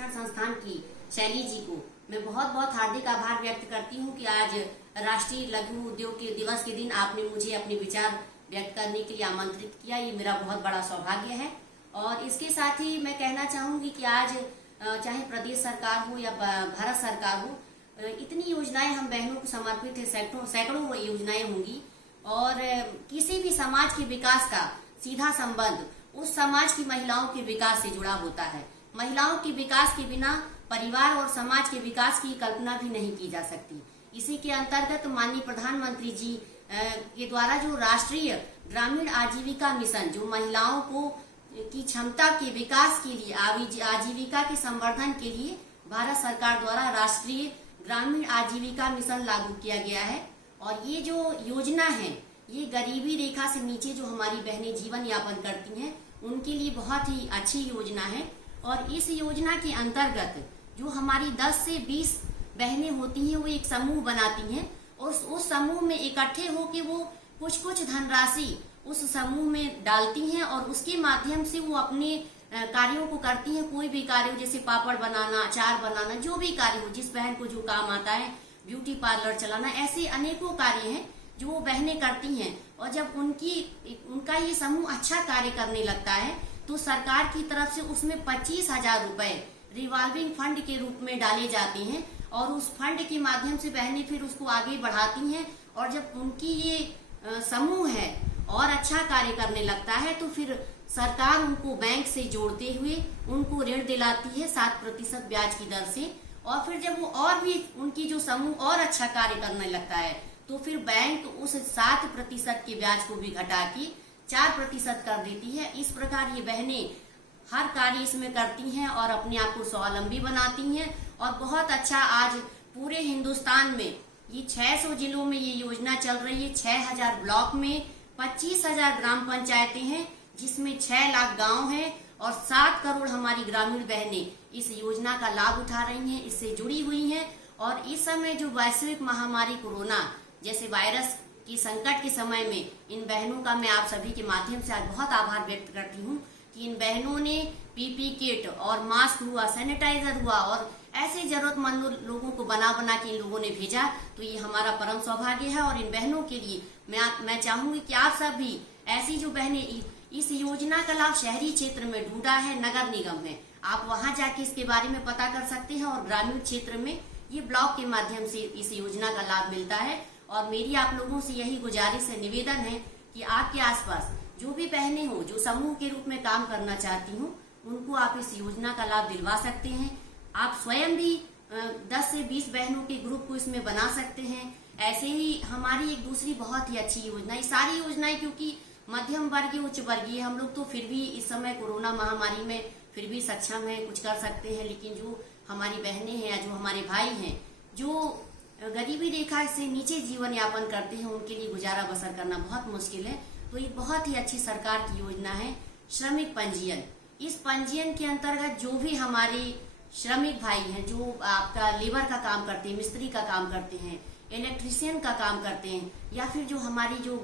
शिक्षण संस्थान की शैली जी को मैं बहुत बहुत हार्दिक आभार व्यक्त करती हूँ कि आज राष्ट्रीय लघु उद्योग के दिवस के दिन आपने मुझे अपने विचार व्यक्त करने के लिए आमंत्रित किया। ये मेरा बहुत बड़ा सौभाग्य है। और इसके साथ ही मैं कहना चाहूंगी कि आज चाहे प्रदेश सरकार हो या भारत सरकार हो, इतनी योजनाएं हम बहनों को समर्पित है, सैकड़ों योजनाएं होंगी। और किसी भी समाज के विकास का सीधा संबंध उस समाज की महिलाओं के विकास से जुड़ा होता है। महिलाओं के विकास के बिना परिवार और समाज के विकास की कल्पना भी नहीं की जा सकती। इसी के अंतर्गत माननीय प्रधानमंत्री जी के द्वारा जो राष्ट्रीय ग्रामीण आजीविका मिशन, जो महिलाओं को की क्षमता के विकास के लिए, आजीविका के संवर्धन के लिए भारत सरकार द्वारा राष्ट्रीय ग्रामीण आजीविका मिशन लागू किया गया है। और ये जो योजना है, ये गरीबी रेखा से नीचे जो हमारी बहनें जीवन यापन करती हैं, उनके लिए बहुत ही अच्छी योजना है। और इस योजना के अंतर्गत जो हमारी 10 से 20 बहनें होती हैं, वो एक समूह बनाती हैं और उस समूह में इकट्ठे होकर वो कुछ धनराशि उस समूह में डालती हैं और उसके माध्यम से वो अपने कार्यों को करती हैं। कोई भी कार्य हो, जैसे पापड़ बनाना, अचार बनाना, जो भी कार्य हो, जिस बहन को जो काम आता है, ब्यूटी पार्लर चलाना, ऐसे अनेकों कार्य हैं जो वो बहनें करती हैं। और जब उनका ये समूह अच्छा कार्य करने लगता है तो सरकार की तरफ से उसमें 25,000 रुपए रिवॉल्विंग फंड के रूप में डाले जाते हैं और उस फंड के माध्यम से बहनें फिर उसको आगे बढ़ाती हैं। और जब उनकी ये समूह है और अच्छा कार्य करने लगता है तो फिर सरकार उनको बैंक से जोड़ते हुए उनको ऋण दिलाती है 7% ब्याज की दर से। और फिर जब वो और भी उनकी जो समूह और अच्छा कार्य करने लगता है तो फिर बैंक उस 7% के ब्याज को भी घटा के 4% कर देती है। इस प्रकार ये बहनें हर कार्य इसमें करती हैं और अपने आप को स्वावलंबी बनाती हैं। और बहुत अच्छा आज पूरे हिंदुस्तान में ये 600 जिलों में ये योजना चल रही है। 6,000 ब्लॉक में 25,000 ग्राम पंचायतें हैं, जिसमें 6 लाख गांव हैं और 7 करोड़ हमारी ग्रामीण बहनें इस योजना का लाभ उठा रही हैं, इससे जुड़ी हुई हैं। और इस समय जो वैश्विक महामारी कोरोना जैसे वायरस की संकट के समय में इन बहनों का मैं आप सभी के माध्यम से आज बहुत आभार व्यक्त करती हूँ कि इन बहनों ने पीपी किट और मास्क हुआ, सैनिटाइजर हुआ और ऐसे जरूरतमंद लोगों को बना के इन लोगों ने भेजा। तो ये हमारा परम सौभाग्य है। और इन बहनों के लिए मैं चाहूंगी कि आप सब भी ऐसी जो बहनें इस योजना का लाभ शहरी क्षेत्र में ढूंढा है, नगर निगम है, आप वहां जाके इसके बारे में पता कर सकते हैं। और ग्रामीण क्षेत्र में ये ब्लॉक के माध्यम से इस योजना का लाभ मिलता है। और मेरी आप लोगों से यही गुजारिश है, निवेदन है कि आपके आसपास जो भी बहनें हो जो समूह के रूप में काम करना चाहती हूँ, उनको आप इस योजना का लाभ दिलवा सकते हैं। आप स्वयं भी 10 से 20 बहनों के ग्रुप को इसमें बना सकते हैं। ऐसे ही हमारी एक दूसरी बहुत ही अच्छी योजना, ये सारी योजनाएं क्योंकि मध्यम वर्गीय, उच्च वर्गीय, हम लोग तो फिर भी इस समय कोरोना महामारी में फिर भी सक्षम है, कुछ कर सकते हैं। लेकिन जो हमारी बहनें हैं या जो हमारे भाई हैं जो गरीबी रेखा से नीचे जीवन यापन करते हैं, उनके लिए गुजारा बसर करना बहुत मुश्किल है। तो ये बहुत ही अच्छी सरकार की योजना है श्रमिक पंजीयन। इस पंजीयन के अंतर्गत जो भी हमारे श्रमिक भाई हैं, जो आपका लेबर का काम करते हैं, मिस्त्री का काम करते हैं, इलेक्ट्रीशियन का काम करते हैं, या फिर जो हमारी जो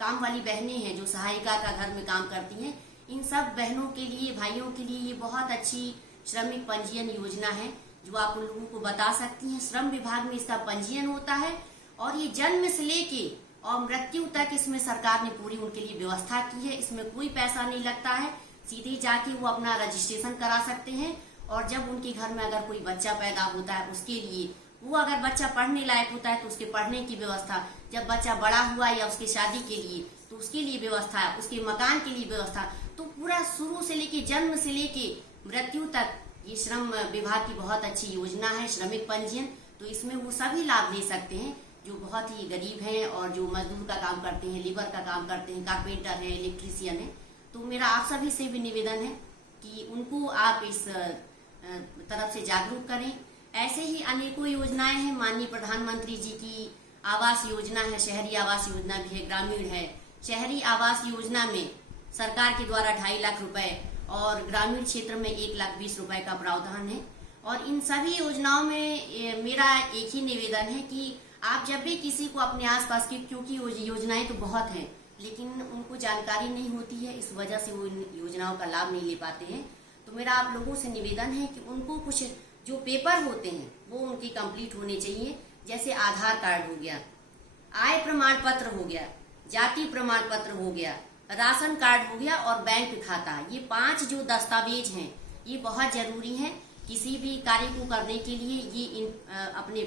काम वाली बहनें हैं जो सहायिका का घर में काम करती हैं, इन सब बहनों के लिए, भाइयों के लिए ये बहुत अच्छी श्रमिक पंजीयन योजना है जो आप उन लोगों को बता सकती हैं। श्रम विभाग में इसका पंजीयन होता है और ये जन्म से लेके और मृत्यु तक इसमें सरकार ने पूरी उनके लिए व्यवस्था की है। इसमें कोई पैसा नहीं लगता है, सीधे जाके वो अपना रजिस्ट्रेशन करा सकते हैं। और जब उनके घर में अगर कोई बच्चा पैदा होता है, उसके लिए वो अगर बच्चा पढ़ने लायक होता है तो उसके पढ़ने की व्यवस्था, जब बच्चा बड़ा हुआ या उसकी शादी के लिए तो उसके लिए व्यवस्था, उसके मकान के लिए व्यवस्था, तो पूरा शुरू से लेके जन्म से लेके मृत्यु तक ये श्रम विभाग की बहुत अच्छी योजना है श्रमिक पंजीयन। तो इसमें वो सभी लाभ ले सकते हैं जो बहुत ही गरीब हैं और जो मजदूर का काम करते हैं, लेबर का काम करते हैं, कारपेंटर है, इलेक्ट्रीशियन है। तो मेरा आप सभी से भी निवेदन है कि उनको आप इस तरफ से जागरूक करें। ऐसे ही अनेकों योजनाएं हैं। माननीय प्रधानमंत्री जी की आवास योजना है, शहरी आवास योजना भी है, ग्रामीण है। शहरी आवास योजना में सरकार के द्वारा 2.5 लाख रुपए और ग्रामीण क्षेत्र में 1,20,000 रुपए का प्रावधान है। और इन सभी योजनाओं में मेरा एक ही निवेदन है कि आप जब भी किसी को अपने आसपास की, क्योंकि योजनाएं तो बहुत हैं लेकिन उनको जानकारी नहीं होती है, इस वजह से वो इन योजनाओं का लाभ नहीं ले पाते हैं। तो तो मेरा आप लोगों से निवेदन है कि उनको कुछ जो पेपर होते हैं वो उनकी कंप्लीट होने चाहिए। जैसे आधार कार्ड हो गया, आय प्रमाण पत्र हो गया, जाति प्रमाण पत्र हो गया, राशन कार्ड हो गया और बैंक खाता। ये 5 जो दस्तावेज हैं ये बहुत जरूरी हैं किसी भी कार्य को करने के लिए। ये अपने